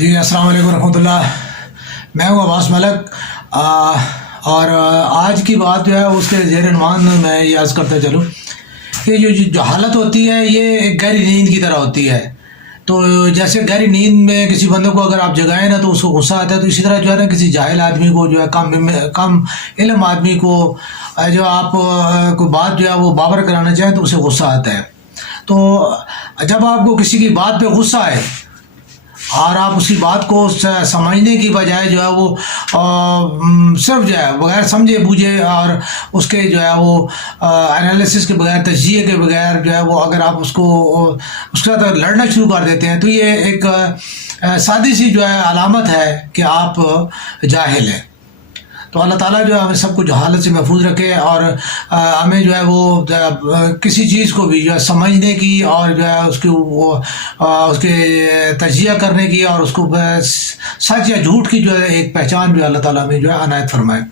جی السلام علیکم ورحمۃ اللہ. میں ہوں عباس ملک. اور آج کی بات جو ہے اس کے زیر عنوان میں یہ عرض کرتا چلوں کہ جو حالت ہوتی ہے یہ ایک گہری نیند کی طرح ہوتی ہے. تو جیسے گہری نیند میں کسی بندے کو اگر آپ جگائیں نا تو اس کو غصہ آتا ہے، تو اسی طرح جو ہے نا کسی جاہل آدمی کو جو ہے کم علم آدمی کو جو آپ کوئی بات جو ہے وہ باور کرانا چاہیں تو اسے غصہ آتا ہے. تو جب آپ کو کسی کی بات پہ غصہ آئے اور آپ اسی بات کو سمجھنے کی بجائے جو ہے وہ صرف جو ہے بغیر سمجھے بوجھے اور اس کے جو ہے وہ انالیسس کے بغیر، تجزیے کے بغیر جو ہے وہ اگر آپ اس کے ساتھ لڑنا شروع کر دیتے ہیں تو یہ ایک سادی سی جو ہے علامت ہے کہ آپ جاہل ہیں. تو اللہ تعالیٰ جو ہے ہمیں سب کو جہالت سے محفوظ رکھے اور ہمیں جو ہے وہ کسی چیز کو بھی جو ہے سمجھنے کی اور جو ہے اس کے تجزیہ کرنے کی اور اس کو سچ یا جھوٹ کی جو ہے ایک پہچان جو ہے اللہ تعالیٰ ہمیں جو ہے عنایت فرمائے.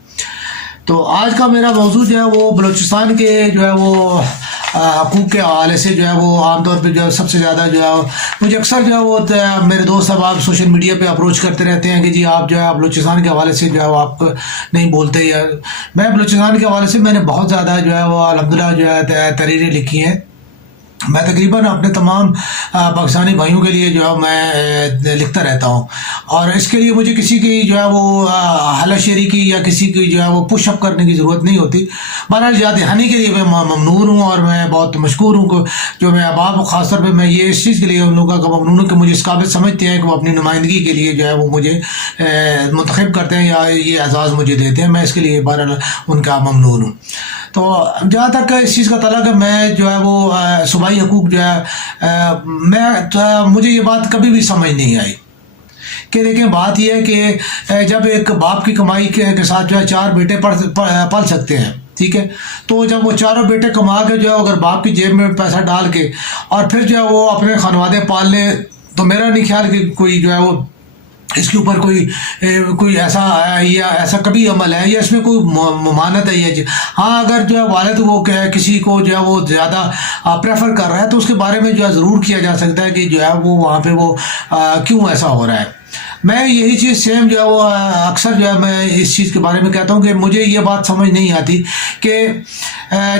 تو آج کا میرا موضوع جو ہے وہ بلوچستان کے جو ہے وہ حقوق کے حوالے سے جو ہے وہ عام طور پہ جو ہے سب سے زیادہ جو ہے مجھے اکثر جو ہے وہ میرے دوست اب آپ سوشل میڈیا پہ اپروچ کرتے رہتے ہیں کہ جی آپ جو ہے بلوچستان کے حوالے سے جو ہے وہ آپ نہیں بولتے. یا میں بلوچستان کے حوالے سے میں نے بہت زیادہ جو ہے وہ الحمدللہ جو ہے تحریریں لکھی ہیں. میں تقریباً اپنے تمام پاکستانی بھائیوں کے لیے جو ہے میں لکھتا رہتا ہوں، اور اس کے لیے مجھے کسی کی جو ہے وہ حلہ شیری کی یا کسی کی جو ہے وہ پش اپ کرنے کی ضرورت نہیں ہوتی. بہرحال یاد دہانی کے لیے میں ممنون ہوں اور میں بہت مشکور ہوں کہ جو میں اب خاص طور پہ میں یہ اس چیز کے لیے ان لوگوں کا ممنون ہوں کہ مجھے اس قابل سمجھتے ہیں کہ وہ اپنی نمائندگی کے لیے جو ہے وہ مجھے منتخب کرتے ہیں یا یہ اعزاز مجھے دیتے ہیں. میں اس کے لیے بہرحال ان کا ممنون ہوں. تو جہاں تک اس چیز کا تعلق ہے، میں جو ہے وہ صوبائی حقوق جو ہے مجھے یہ بات کبھی بھی سمجھ نہیں آئی کہ دیکھیں بات یہ ہے کہ جب ایک باپ کی کمائی کے ساتھ جو ہے 4 بیٹے پل سکتے ہیں، ٹھیک ہے، تو جب وہ چاروں بیٹے کما کے جو ہے اگر باپ کی جیب میں پیسہ ڈال کے اور پھر جو ہے وہ اپنے خانوادے پال لیں، تو میرا نہیں خیال کہ کوئی جو ہے وہ اس کے اوپر کوئی ایسا کبھی عمل ہے یا اس میں کوئی ممانعت ہے. یہ ہاں اگر جو ہے والد وہ کسی کو جو ہے وہ زیادہ پریفر کر رہا ہے تو اس کے بارے میں جو ہے ضرور کیا جا سکتا ہے کہ جو ہے وہ وہاں پہ وہ کیوں ایسا ہو رہا ہے. میں یہی چیز سیم جو ہے وہ اکثر جو ہے میں اس چیز کے بارے میں کہتا ہوں کہ مجھے یہ بات سمجھ نہیں آتی کہ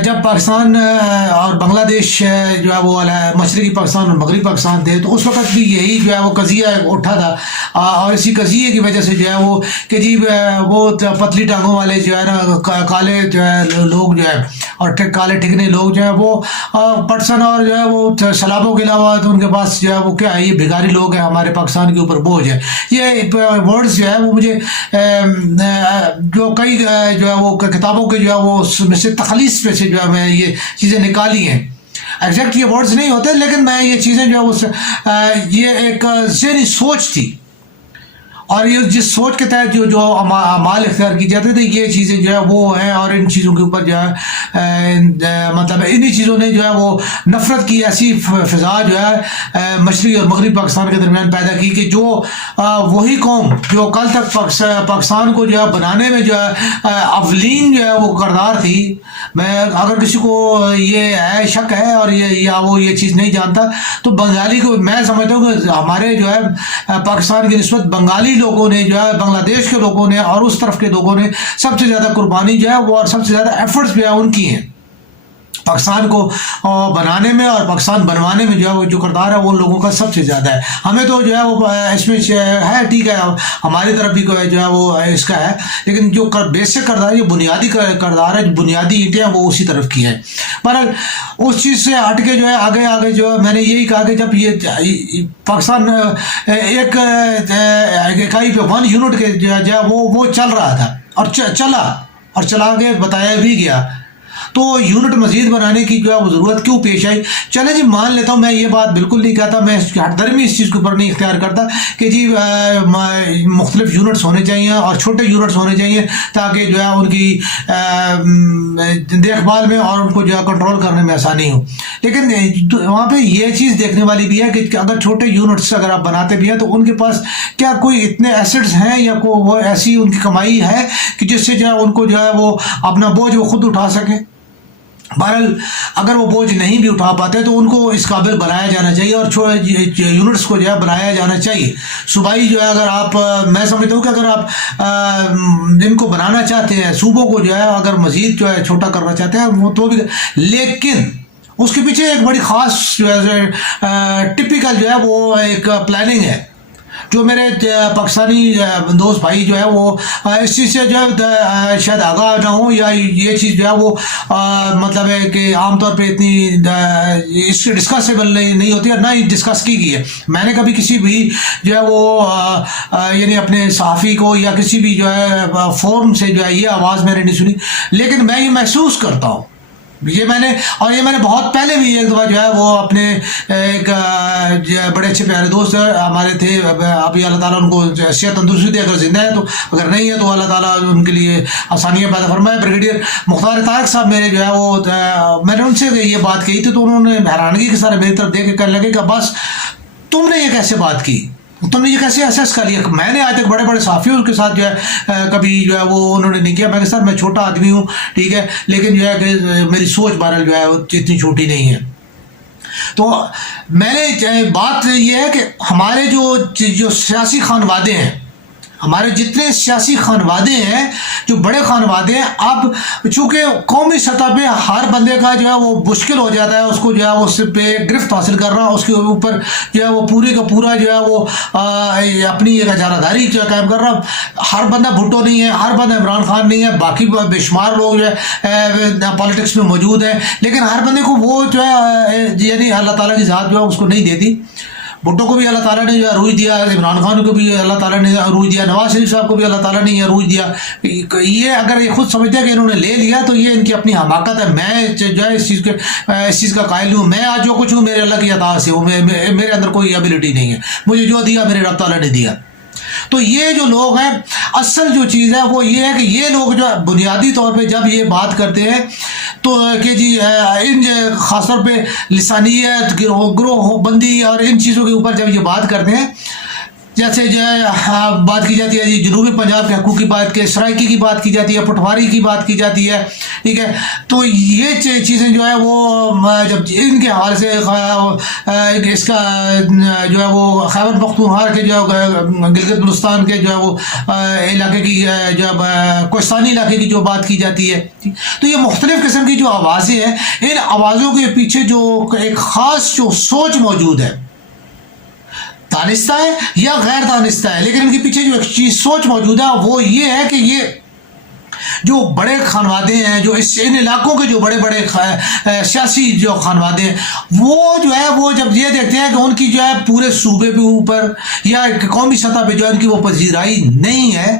جب پاکستان اور بنگلہ دیش جو ہے وہ مشرقی پاکستان اور مغربی پاکستان تھے تو اس وقت بھی یہی جو ہے وہ قضیہ اٹھا تھا، اور اسی قضیے کی وجہ سے جو ہے وہ کہ جی وہ پتلی ٹانگوں والے جو ہے نا کالے جو ہے لوگ جو ہے اور کالے ٹھکنے لوگ جو ہے وہ پٹسن اور جو ہے وہ سلابوں کے علاوہ تو ان کے پاس جو ہے وہ کیا ہے، یہ بھگاری لوگ ہیں، ہمارے پاکستان کے اوپر بوجھ ہے. یہ ورڈز جو ہے وہ مجھے جو کئی جو ہے وہ کتابوں کے جو ہے وہ میں سے تخلیص پہ سے جو ہے میں یہ چیزیں نکالی ہیں. ایگزیکٹ یہ ورڈز نہیں ہوتے لیکن میں یہ چیزیں جو ہے یہ ایک ذہنی سوچ تھی، اور یہ جس سوچ کے تحت جو اعمال اختیار کی جاتے تھے یہ چیزیں جو ہے وہ ہیں، اور ان چیزوں کے اوپر جو ہے مطلب انہی چیزوں نے جو ہے وہ نفرت کی ایسی فضا جو ہے مشرقی اور مغربی پاکستان کے درمیان پیدا کی کہ جو وہی قوم جو کل تک پاکستان کو جو ہے بنانے میں جو ہے اولین جو ہے وہ کردار تھی. میں اگر کسی کو یہ ہے شک ہے اور وہ یہ چیز نہیں جانتا تو بنگالی کو میں سمجھتا ہوں کہ ہمارے جو ہے پاکستان کی نسبت بنگالی لوگوں نے جو ہے بنگلہ دیش کے لوگوں نے اور اس طرف کے لوگوں نے سب سے زیادہ قربانی جو ہے وہ اور سب سے زیادہ ایفرٹس جو ہے ان کی ہیں پاکستان کو بنانے میں اور پاکستان بنوانے میں جو ہے وہ جو کردار ہے وہ ان لوگوں کا سب سے زیادہ ہے. ہمیں تو جو ہے وہ اس میں ہے ٹھیک ہے، ہماری طرف بھی جو ہے وہ اس کا ہے، لیکن جو بیسک کردار ہے، یہ بنیادی کردار ہے، جو بنیادی اینٹیں ہیں وہ اسی طرف کی ہیں. بہرحال اس چیز سے ہٹ کے جو ہے آگے جو ہے میں نے یہی کہا کہ جب یہ پاکستان ایک اکائی پہ 1 یونٹ کے جو ہے وہ چل رہا تھا اور چلا کے بتایا بھی گیا، تو یونٹ مزید بنانے کی جو ہے وہ ضرورت کیوں پیش آئی. چلے جی مان لیتا ہوں، میں یہ بات بالکل نہیں کہتا، میں ہٹ درمی اس چیز کے اوپر نہیں اختیار کرتا کہ جی مختلف یونٹس ہونے چاہیے اور چھوٹے یونٹس ہونے چاہیے تاکہ جو ہے ان کی دیکھ بھال میں اور ان کو جو ہے کنٹرول کرنے میں آسانی ہو. لیکن وہاں پہ یہ چیز دیکھنے والی بھی ہے کہ اگر چھوٹے یونٹس اگر آپ بناتے بھی ہیں تو ان کے پاس کیا کوئی اتنے ایسٹس ہیں یا وہ ایسی ان کی کمائی ہے کہ جس سے جو ہے ان کو جو ہے وہ اپنا بوجھ وہ خود اٹھا سکیں. بہرحال اگر وہ بوجھ نہیں بھی اٹھا پاتے تو ان کو اس قابل بنایا جانا چاہیے اور یونٹس کو جو ہے بنایا جانا چاہیے. صوبائی جو ہے اگر آپ میں سمجھتا ہوں کہ اگر آپ ان کو بنانا چاہتے ہیں صوبوں کو جو ہے اگر مزید جو ہے چھوٹا کرنا چاہتے ہیں وہ تو بھی, لیکن اس کے پیچھے ایک بڑی خاص جو ہے ٹپیکل جو ہے وہ ایک پلاننگ ہے جو میرے پاکستانی دوست بھائی جو ہے وہ اس چیز سے جو ہے شاید آگاہ نہ ہو یا یہ چیز جو ہے وہ مطلب ہے کہ عام طور پہ اتنی اس سے ڈسکسیبل نہیں ہوتی اور نہ ہی ڈسکس کی گئی ہے. میں نے کبھی کسی بھی جو ہے وہ یعنی اپنے صحافی کو یا کسی بھی جو ہے فورم سے جو ہے یہ آواز میں نے نہیں سنی, لیکن میں یہ محسوس کرتا ہوں یہ میں نے بہت پہلے بھی ایک دفعہ جو ہے وہ اپنے ایک بڑے اچھے پیارے دوست ہمارے تھے, ابھی اللہ تعالیٰ ان کو صحت تندرستی دے, اگر زندہ ہے تو, اگر نہیں ہے تو اللہ تعالیٰ ان کے لیے آسانیاں پیدا فرمائے. بریگیڈیئر مختار طارق صاحب میرے جو ہے وہ میں نے ان سے یہ بات کہی تھی تو انہوں نے حیرانگی کے ساتھ میری طرف دیکھ کے کہنے لگے کہ بس تم نے یہ کیسے بات کی, تم نے یہ کیسے اسیس کر لیا. میں نے آج تک بڑے بڑے صحافیوں کے ساتھ جو ہے کبھی جو ہے وہ انہوں نے نہیں کیا. میں کہ سر میں چھوٹا آدمی ہوں ٹھیک ہے, لیکن جو ہے کہ میری سوچ بہرحال جو ہے اتنی چھوٹی نہیں ہے. تو میں نے بات یہ ہے کہ ہمارے جو سیاسی خانوادے ہیں, ہمارے جتنے سیاسی خانوادے ہیں جو بڑے خانوادے ہیں, اب چونکہ قومی سطح پہ ہر بندے کا جو ہے وہ مشکل ہو جاتا ہے اس کو جو ہے اس پہ گرفت حاصل کرنا, اس کے اوپر جو ہے وہ پورے کا پورا جو ہے وہ اپنی ایک اجارہ داری جو ہے قائم کر رہا. ہر بندہ بھٹو نہیں ہے, ہر بندہ عمران خان نہیں ہے, باقی بے شمار لوگ جو ہے پالیٹکس میں موجود ہیں, لیکن ہر بندے کو وہ جو ہے یعنی اللہ تعالیٰ کی ذات جو ہے اس کو نہیں دیتی. بھٹو کو بھی اللہ تعالیٰ نے جو عروج دیا, عمران خان کو بھی اللہ تعالیٰ نے عروج دیا, نواز شریف صاحب کو بھی اللہ تعالیٰ نے عروج دیا. یہ اگر یہ خود سمجھتے ہیں کہ انہوں نے لے لیا تو یہ ان کی اپنی حماقت ہے. میں جو ہے اس چیز کا قائل ہوں. میں آج جو کچھ ہوں میرے اللہ کی عطا سے ہوں, میرے اندر کوئی ایبلٹی نہیں ہے, مجھے جو دیا میرے رب تعالیٰ نے دیا. تو یہ جو لوگ ہیں اصل جو چیز ہے وہ یہ ہے کہ یہ لوگ جو بنیادی طور پہ جب یہ بات کرتے ہیں تو کہ جی ان خاص طور پہ لسانیت گروہ بندی اور ان چیزوں کے اوپر جب یہ بات کرتے ہیں, جیسے جو ہے بات کی جاتی ہے جی جنوبی پنجاب کے حقوق کی بات کے, سرائکی کی بات کی جاتی ہے, پٹواری کی بات کی جاتی ہے ٹھیک ہے. تو یہ چیزیں جو ہے وہ جب ان کے حوالے سے اس کا جو ہے وہ خیبر پختونخوا کے جو گلگت بلتستان کے جو ہے وہ علاقے کی جو کوہستانی علاقے کی جو بات کی جاتی ہے, تو یہ مختلف قسم کی جو آوازیں ہیں, ان آوازوں کے پیچھے جو ایک خاص جو سوچ موجود ہے, دانستہ ہے یا غیر دانستہ ہے, لیکن ان کے پیچھے جو ایک چیز سوچ موجود ہے وہ یہ ہے کہ یہ جو بڑے خانوادے ہیں, جو ان علاقوں کے جو بڑے بڑے سیاسی جو خانوادے ہیں, وہ جو ہے وہ جب یہ دیکھتے ہیں کہ ان کی جو ہے پورے صوبے پہ اوپر یا قومی سطح پہ جو ہے ان کی وہ پذیرائی نہیں ہے,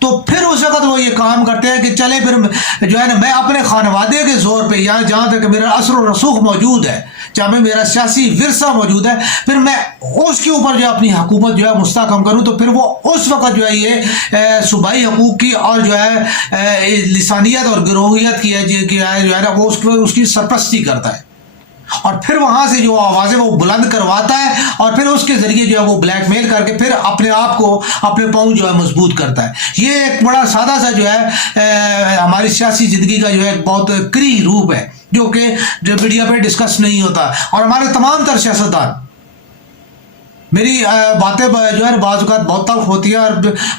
تو پھر اس وقت وہ یہ کام کرتے ہیں کہ چلے پھر جو ہے نا میں اپنے خانوادے کے زور پہ یا جہاں تک میرا اثر و رسوخ موجود ہے, جہاں میں میرا سیاسی ورثہ موجود ہے, پھر میں اس کے اوپر جو ہے اپنی حکومت جو ہے مستحکم کروں. تو پھر وہ اس وقت جو ہے یہ صوبائی حقوق کی اور جو ہے لسانیت اور گروہیت کی جو ہے نا وہ اس کی سرپرستی کرتا ہے, اور پھر وہاں سے جو آوازیں وہ بلند کرواتا ہے, اور پھر اس کے ذریعے جو ہے وہ بلیک میل کر کے پھر اپنے آپ کو اپنے پاؤں جو ہے مضبوط کرتا ہے. یہ ایک بڑا سادہ سا جو ہے ہماری سیاسی زندگی کا جو ہے بہت کری روپ ہے جو کہ میڈیا پہ ڈسکس نہیں ہوتا. اور ہمارے تمام تر سیاستدان, میری باتیں جو ہے بعض اوقات بہت تلخ ہوتی ہے, اور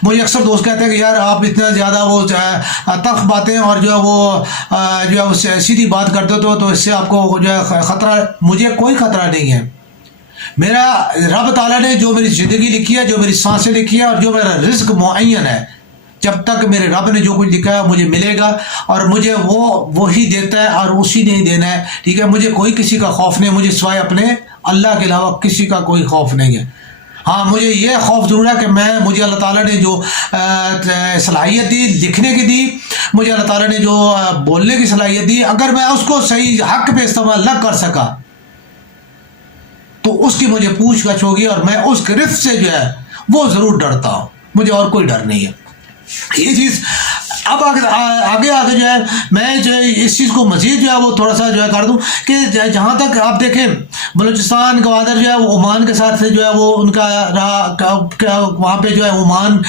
مجھے اکثر دوست کہتے ہیں کہ یار آپ اتنا زیادہ وہ تلخ باتیں اور جو ہے وہ سیدھی بات کرتے ہو تو اس سے آپ کو جو ہے خطرہ. مجھے کوئی خطرہ نہیں ہے. میرا رب تعالیٰ نے جو میری زندگی لکھی ہے, جو میری سانسیں لکھی ہے, اور جو میرا رزق معین ہے, جب تک میرے رب نے جو کچھ لکھا ہے مجھے ملے گا, اور مجھے وہی دیتا ہے اور اسی نے ہی دینا ہے ٹھیک ہے. مجھے کوئی کسی کا خوف نہیں, مجھے سوائے اپنے اللہ کے علاوہ کسی کا کوئی خوف نہیں ہے. ہاں مجھے یہ خوف ضرور ہے کہ مجھے اللہ تعالیٰ نے جو صلاحیت دی لکھنے کی دی, مجھے اللہ تعالیٰ نے جو بولنے کی صلاحیت دی, اگر میں اس کو صحیح حق پہ استعمال نہ کر سکا تو اس کی مجھے پوچھ گچھ ہوگی, اور میں اس گرفت سے جو ہے وہ ضرور ڈرتا ہوں. مجھے اور کوئی ڈر نہیں ہے. یہ چیز اب آگے جو ہے میں جو ہے اس چیز کو مزید جو ہے وہ تھوڑا سا جو ہے کر دوں کہ جہاں تک آپ دیکھیں بلوچستان گوادر جو ہے وہ عمان کے ساتھ جو ہے وہ ان کا رہا، وہاں پہ جو ہے عمان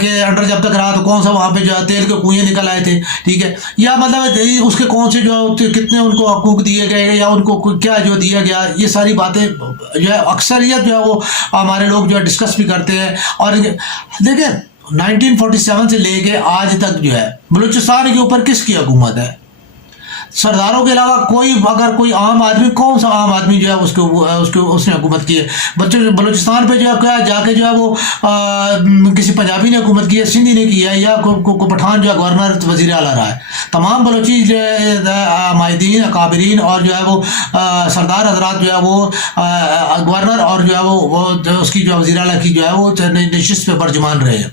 کے انڈر جب تک رہا تو کون سا وہاں پہ جو ہے تیل کے کنویں نکل آئے تھے، ٹھیک ہے، یا مطلب اس کے کون سے جو ہے کتنے ان کو حقوق دیے گئے یا ان کو کیا جو دیا گیا، یہ ساری باتیں جو ہے اکثریت جو ہے وہ ہمارے لوگ جو ہے ڈسکس بھی کرتے ہیں۔ اور دیکھیں 1947 سے لے کے آج تک جو ہے بلوچستان کے اوپر کس کی حکومت ہے؟ سرداروں کے علاوہ کوئی، اگر کوئی عام آدمی، کون سا عام آدمی جو ہے اس نے حکومت کی ہے؟ بلوچستان پہ جو ہے کیا جا کے جو ہے وہ کسی پنجابی نے حکومت کی ہے، سندھی نے کی ہے، یا پٹھان جو ہے گورنر وزیر اعلیٰ رہا ہے؟ تمام بلوچی جو ہے مائدین، اکابرین اور جو ہے وہ سردار حضرات جو ہے وہ گورنر اور جو ہے وہ اس کی جو وزیر اعلیٰ کی جو ہے وہ نشست پہ برجمان رہے ہیں۔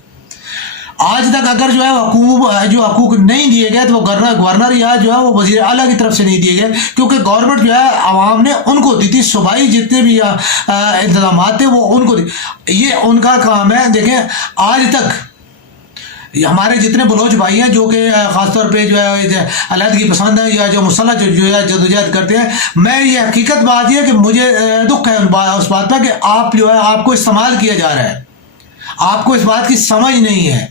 آج تک اگر جو ہے جو حقوق نہیں دیے گئے تو وہ گورنر یا جو ہے وہ وزیر اعلیٰ کی طرف سے نہیں دیے گئے، کیونکہ گورنمنٹ جو ہے عوام نے ان کو دی تھی، صوبائی جتنے بھی انتظامات تھے وہ ان کو دی، یہ ان کا کام ہے۔ دیکھیں آج تک ہمارے جتنے بلوچ بھائی ہیں جو کہ خاص طور پہ جو ہے علیحدگی پسند ہے یا جو مسلح جو ہے جدوجہد کرتے ہیں، میں یہ حقیقت بات یہ ہے کہ مجھے دکھ ہے اس بات پہ کہ آپ جو ہے آپ کو استعمال کیا جا رہا ہے، آپ کو اس بات کی سمجھ نہیں ہے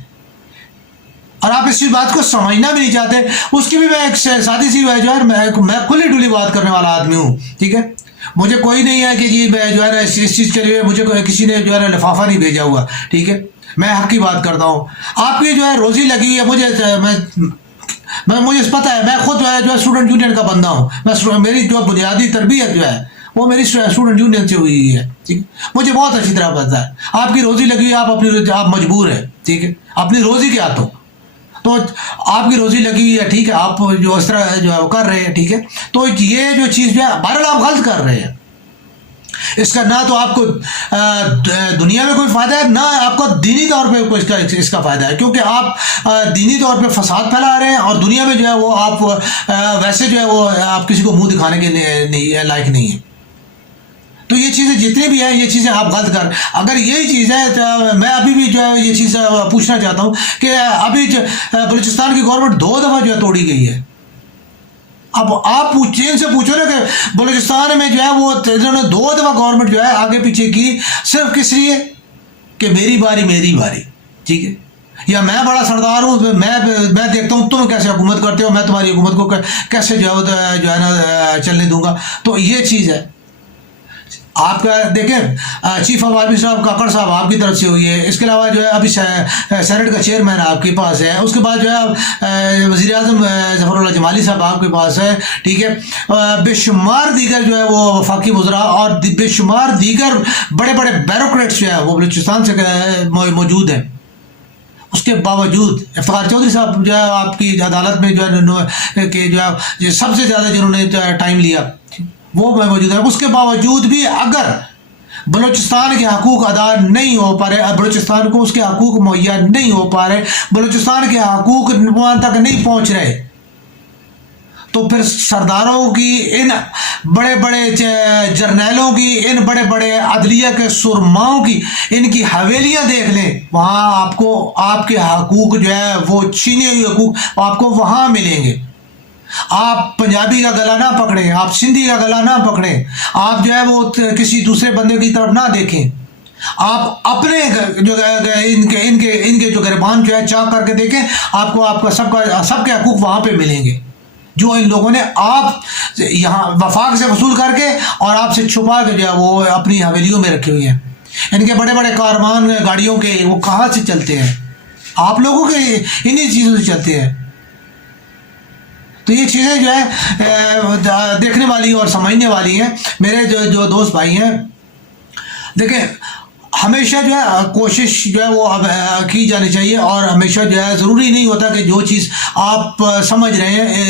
اور آپ اس بات کو سمجھنا بھی نہیں چاہتے۔ اس کی بھی میں ایک سادی سی جو ہے میں کھلی ڈلی بات کرنے والا آدمی ہوں، ٹھیک ہے، مجھے کوئی نہیں ہے کہ جی میں جو ہے نا اس چیز کے لیے مجھے کسی نے جو ہے نا لفافہ نہیں بھیجا ہوا، ٹھیک ہے، میں حق کی بات کرتا ہوں۔ آپ کی جو ہے روزی لگی ہوئی ہے، مجھے پتہ ہے، میں خود جو ہے اسٹوڈنٹ یونین کا بندہ ہوں، میری جو بنیادی تربیت جو ہے وہ میری اسٹوڈنٹ یونین سے ہوئی ہے، ٹھیک، مجھے بہت اچھی طرح پتہ ہے۔ آپ کی روزی لگی ہوئی ہے، آپ مجبور ہیں، ٹھیک ہے، اپنی روزی کے ہاتھوں، تو آپ کی روزی لگی ہوئی ہے، ٹھیک ہے، آپ جو اس طرح جو ہے وہ کر رہے ہیں، ٹھیک ہے، تو یہ جو چیز جو ہے بہرحال آپ غلط کر رہے ہیں، اس کا نہ تو آپ کو دنیا میں کوئی فائدہ ہے، نہ آپ کو دینی طور پہ اس کا فائدہ ہے، کیونکہ آپ دینی طور پہ فساد پھیلا رہے ہیں اور دنیا میں جو ہے وہ آپ ویسے جو ہے وہ آپ کسی کو منہ دکھانے کے لائق نہیں ہیں۔ تو یہ چیزیں جتنی بھی ہیں یہ چیزیں آپ غلط کر، اگر یہی چیز ہے تو میں ابھی بھی جو ہے یہ چیز پوچھنا چاہتا ہوں کہ ابھی بلوچستان کی گورنمنٹ 2 دفعہ جو ہے توڑی گئی ہے۔ اب آپ چین سے پوچھو نا کہ بلوچستان میں جو ہے وہ 2 دفعہ گورنمنٹ جو ہے آگے پیچھے کی، صرف کس لیے کہ میری باری، ٹھیک ہے، یا میں بڑا سردار ہوں، میں دیکھتا ہوں تم کیسے حکومت کرتے ہو، میں تمہاری حکومت کو کیسے جو ہے نا چلنے دوں گا۔ تو یہ چیز ہے آپ کا۔ دیکھیں چیف آف آرمی صاحب کاکڑ صاحب آپ کی طرف سے ہوئی ہے، اس کے علاوہ جو ہے ابھی سینٹ کا چیئرمین آپ کے پاس ہے، اس کے بعد جو ہے وزیر اعظم ظفر اللہ جمالی صاحب آپ کے پاس ہے، ٹھیک ہے، بے شمار دیگر جو ہے وہ وفاقی وزراء اور بے شمار دیگر بڑے بڑے بیوروکریٹس جو ہے وہ بلوچستان سے موجود ہیں۔ اس کے باوجود افتخار چودھری صاحب جو ہے آپ کی عدالت میں جو ہے کہ جو ہے سب سے زیادہ جنہوں نے ٹائم لیا وہ موجود ہے، اس کے باوجود بھی اگر بلوچستان کے حقوق ادا نہیں ہو پا رہے، بلوچستان کو اس کے حقوق مہیا نہیں ہو پا رہے، بلوچستان کے حقوق وہاں تک نہیں پہنچ رہے، تو پھر سرداروں کی، ان بڑے بڑے جرنیلوں کی، ان بڑے بڑے عدلیہ کے سرماؤں کی، ان کی حویلیاں دیکھ لیں، وہاں آپ کو آپ کے حقوق جو ہے وہ چھینے ہوئے حقوق آپ کو وہاں ملیں گے۔ آپ پنجابی کا گلا نہ پکڑیں، آپ سندھی کا گلا نہ پکڑیں، آپ جو ہے وہ کسی دوسرے بندے کی طرف نہ دیکھیں، آپ اپنے جو ان کے جو گریبان جو ہے چاک کر کے دیکھیں، آپ کو سب کے حقوق وہاں پہ ملیں گے جو ان لوگوں نے آپ یہاں وفاق سے وصول کر کے اور آپ سے چھپا کے جو ہے وہ اپنی حویلیوں میں رکھے ہوئے ہیں۔ ان کے بڑے بڑے کاروان گاڑیوں کے وہ کہاں سے چلتے ہیں؟ آپ لوگوں کے انہی چیزوں سے چلتے ہیں۔ تو یہ چیزیں جو ہے دیکھنے والی اور سمجھنے والی ہیں۔ میرے جو دوست بھائی ہیں، دیکھیں ہمیشہ جو ہے کوشش جو ہے وہ کی جانی چاہیے، اور ہمیشہ جو ہے ضروری نہیں ہوتا کہ جو چیز آپ سمجھ رہے ہیں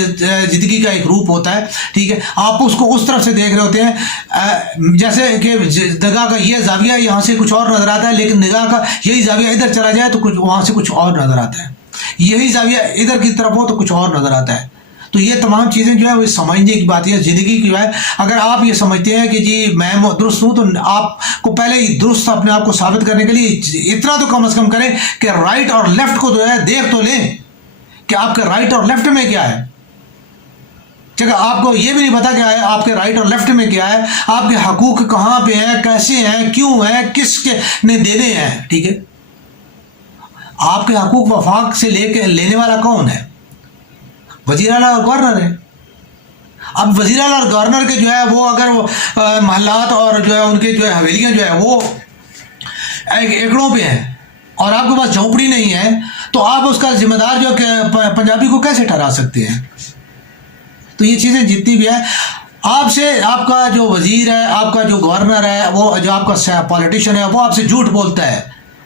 زندگی کا ایک روپ ہوتا ہے، ٹھیک ہے، آپ اس کو اس طرف سے دیکھ رہے ہوتے ہیں، جیسے کہ نگاہ کا یہ زاویہ یہاں سے کچھ اور نظر آتا ہے، لیکن نگاہ کا یہی زاویہ ادھر چلا جائے تو کچھ وہاں سے کچھ اور نظر آتا ہے، یہی زاویہ ادھر کی طرف ہو تو کچھ اور نظر آتا ہے۔ تو یہ تمام چیزیں جو ہے وہ سمجھنے کی بات ہے زندگی کی ہے۔ اگر آپ یہ سمجھتے ہیں کہ جی میں درست ہوں، تو آپ کو پہلے درست اپنے آپ کو ثابت کرنے کے لیے اتنا تو کم از کم کریں کہ رائٹ اور لیفٹ کو جو ہے دیکھ تو لیں کہ آپ کے رائٹ اور لیفٹ میں کیا ہے. جگہ آپ کو یہ بھی نہیں پتا کیا ہے آپ کے رائٹ اور لیفٹ میں کیا ہے, آپ کے حقوق کہاں پہ ہیں, کیسے ہیں, کیوں ہیں, کس کے نے دینے ہیں. ٹھیک ہے, آپ کے حقوق وفاق سے لینے والا کون ہے؟ وزیر اعلیٰ اور گورنر ہے. اب وزیر اعلیٰ اور گورنر کے جو ہے وہ اگر وہ محلات اور جو ہے ان کے جو ہے حویلیاں جو ہے وہ ایکڑوں پہ ہیں اور آپ کے پاس جھونپڑی نہیں ہے, تو آپ اس کا ذمہ دار جو کہ پنجابی کو کیسے ٹھہرا سکتے ہیں؟ تو یہ چیزیں جتنی بھی ہیں, آپ سے آپ کا جو وزیر ہے, آپ کا جو گورنر ہے, وہ جو آپ کا پالیٹیشین ہے, وہ آپ سے جھوٹ بولتا ہے,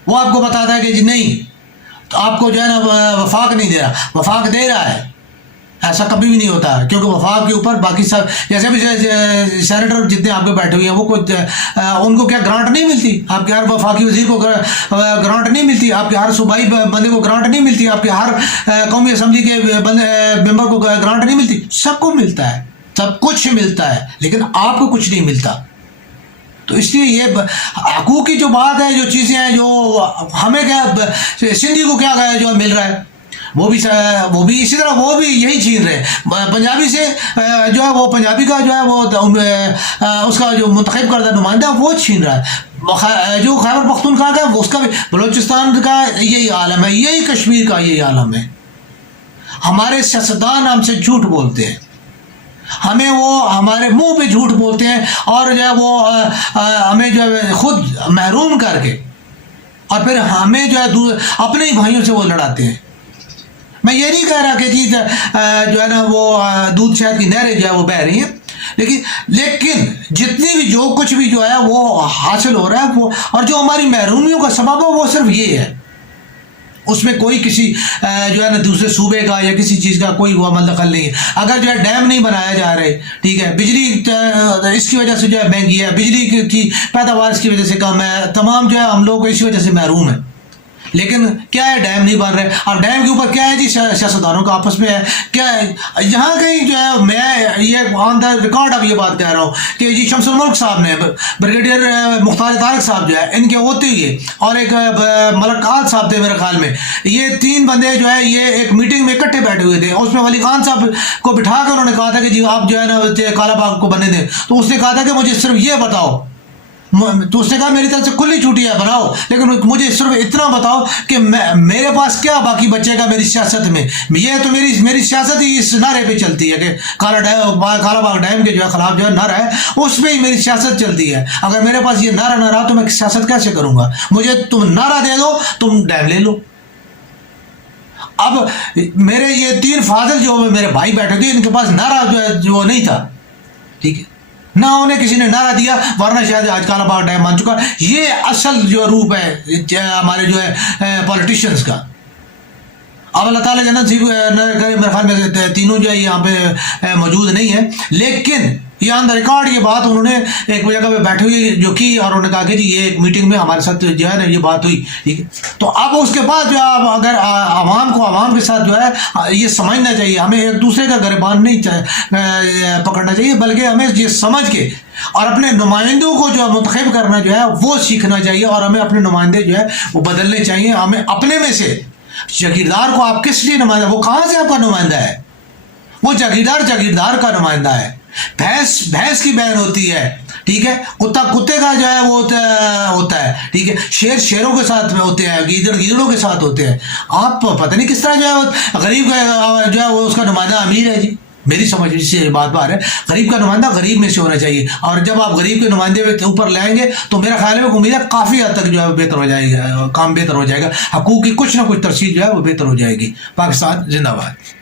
وہ آپ کو بتاتا ہے کہ جی نہیں, تو آپ کو جو ہے نا وفاق نہیں دے رہا, وفاق دے رہا ہے. ایسا کبھی بھی نہیں ہوتا, کیونکہ وفاق کے اوپر باقی سب جیسے بھی سینیٹر جتنے آپ کے بیٹھے ہوئے ہیں وہ ان کو کیا گرانٹ نہیں ملتی, آپ کے ہر وفاقی وزیر کو گرانٹ نہیں ملتی, آپ کے ہر صوبائی بندے کو گرانٹ نہیں ملتی, آپ کے ہر قومی اسمبلی کے ممبر کو گرانٹ نہیں ملتی. سب کو ملتا ہے, سب کچھ ملتا ہے, لیکن آپ کو کچھ نہیں ملتا. تو اس لیے یہ حقوق کی جو بات ہے, جو چیزیں ہیں جو ہمیں کیا سندھی کو کیا جو مل رہا ہے, وہ بھی اسی طرح وہ بھی یہی چھین رہے ہیں. پنجابی سے جو ہے وہ پنجابی کا جو ہے وہ اس کا جو منتخب کردہ نمائندہ وہ چھین رہا ہے. جو خیبر پختونخوا کا ہے اس کا بھی, بلوچستان کا یہی عالم ہے, یہی کشمیر کا یہی عالم ہے. ہمارے سیاستدان ہم سے جھوٹ بولتے ہیں, ہمیں وہ ہمارے منہ پہ جھوٹ بولتے ہیں, اور جو ہے وہ ہمیں جو ہے خود محروم کر کے اور پھر ہمیں جو ہے اپنے ہی بھائیوں سے وہ لڑاتے ہیں. میں یہ نہیں کہہ رہا کہ جی جو ہے نا وہ دودھ شہد کی نہریں جو ہے وہ بہہ رہی ہیں, لیکن جتنی بھی جو کچھ بھی جو ہے وہ حاصل ہو رہا ہے وہ, اور جو ہماری محرومیوں کا سبب ہے وہ صرف یہ ہے. اس میں کوئی کسی جو ہے نا دوسرے صوبے کا یا کسی چیز کا کوئی وہ عمل دخل نہیں ہے. اگر جو ہے ڈیم نہیں بنایا جا رہے, ٹھیک ہے, بجلی اس کی وجہ سے جو ہے مہنگی ہے, بجلی کی پیداوار اس کی وجہ سے کم ہے, تمام جو ہے ہم لوگ اسی وجہ سے محروم ہیں. لیکن کیا ہے, ڈیم نہیں بن رہے, اور ڈیم کے اوپر کیا ہے جی سیاستدانوں کا آپس میں ہے کیا ہے. یہاں کہیں جو ہے میں یہ آن دا ریکارڈ اب یہ بات کہہ رہا ہوں کہ جی شمس الملک صاحب نے, بریگیڈیئر مختار طارق صاحب جو ہے ان کے ہوتے ہوئے, اور ایک ملک قاد صاحب تھے میرے خیال میں, یہ تین بندے جو ہے یہ ایک میٹنگ میں اکٹھے بیٹھے ہوئے تھے. اس میں ولی خان صاحب کو بٹھا کر انہوں نے کہا تھا کہ جی آپ جو ہے نا کالا باغ کو بننے دیں. تو اس نے کہا تھا کہ مجھے صرف یہ بتاؤ, تو اس نے کہا میری طرف سے کھلی چھٹی ہے بناؤ, لیکن مجھے صرف اتنا بتاؤ کہ میرے پاس کیا باقی بچے گا میری سیاست میں. یہ تو میری سیاست ہی اس نعرے پہ چلتی ہے کہ کالا باغ ڈیم کے جو ہے خلاف جو ہے نعرہ ہے, اس پہ ہی میری سیاست چلتی ہے. اگر میرے پاس یہ نعرہ نہ رہا تو میں سیاست کیسے کروں گا؟ مجھے تم نعرہ دے دو, تم ڈیم لے لو. اب میرے یہ تین فاضل جو میرے بھائی بیٹھے تھے, ان کے پاس نعرہ جو ہے جو نہیں تھا, ٹھیک ہے, نہ انہیں کسی نے نعرہ دیا, ورنہ شاید آج کالا باغ ڈیم بن چکا. یہ اصل جو روپ ہے ہمارے جو ہے پولیٹیشینس کا. اب اللہ تعالیٰ جنت سی میرے خیال میں تینوں جو ہے یہاں پہ موجود نہیں ہیں, لیکن یہ آن دا ریکارڈ یہ بات انہوں نے ایک جگہ پہ بیٹھے ہوئے جو کی, اور انہوں نے کہا کہ جی یہ ایک میٹنگ میں ہمارے ساتھ جو ہے نا یہ بات ہوئی, ٹھیک ہے. تو اب اس کے بعد جو ہے اگر عوام کو عوام کے ساتھ جو ہے یہ سمجھنا چاہیے, ہمیں ایک دوسرے کا گریبان نہیں پکڑنا چاہیے, بلکہ ہمیں یہ سمجھ کے اور اپنے نمائندوں کو جو ہے منتخب کرنا جو ہے وہ سیکھنا چاہیے, اور ہمیں اپنے نمائندے جو ہے وہ بدلنے چاہیے. ہمیں اپنے میں سے جاگیردار کو آپ کس لیے نمائندہ, وہ کہاں سے آپ کا نمائندہ ہے؟ وہ جاگیردار کا نمائندہ ہے. بھینس کی بہن ہوتی ہے, ٹھیک ہے, کتا کتے کا جو ہے وہ ہوتا ہے, ٹھیک ہے, شیروں کے ساتھ ہوتے ہیں, گیدڑوں کے ساتھ ہوتے ہیں. آپ پتہ نہیں کس طرح جو ہے غریب کا جو ہے وہ اس کا نمائندہ امیر ہے. جی میری سمجھ سے بات ہے, غریب کا نمائندہ غریب میں سے ہونا چاہیے, اور جب آپ غریب کے نمائندے اوپر لائیں گے تو میرا خیال ہے امید ہے کافی حد تک جو ہے بہتر ہو جائے گا, کام بہتر ہو جائے گا, حقوق کی کچھ نہ کچھ ترسیل جو ہے وہ بہتر ہو جائے گی. پاکستان زندہ باد.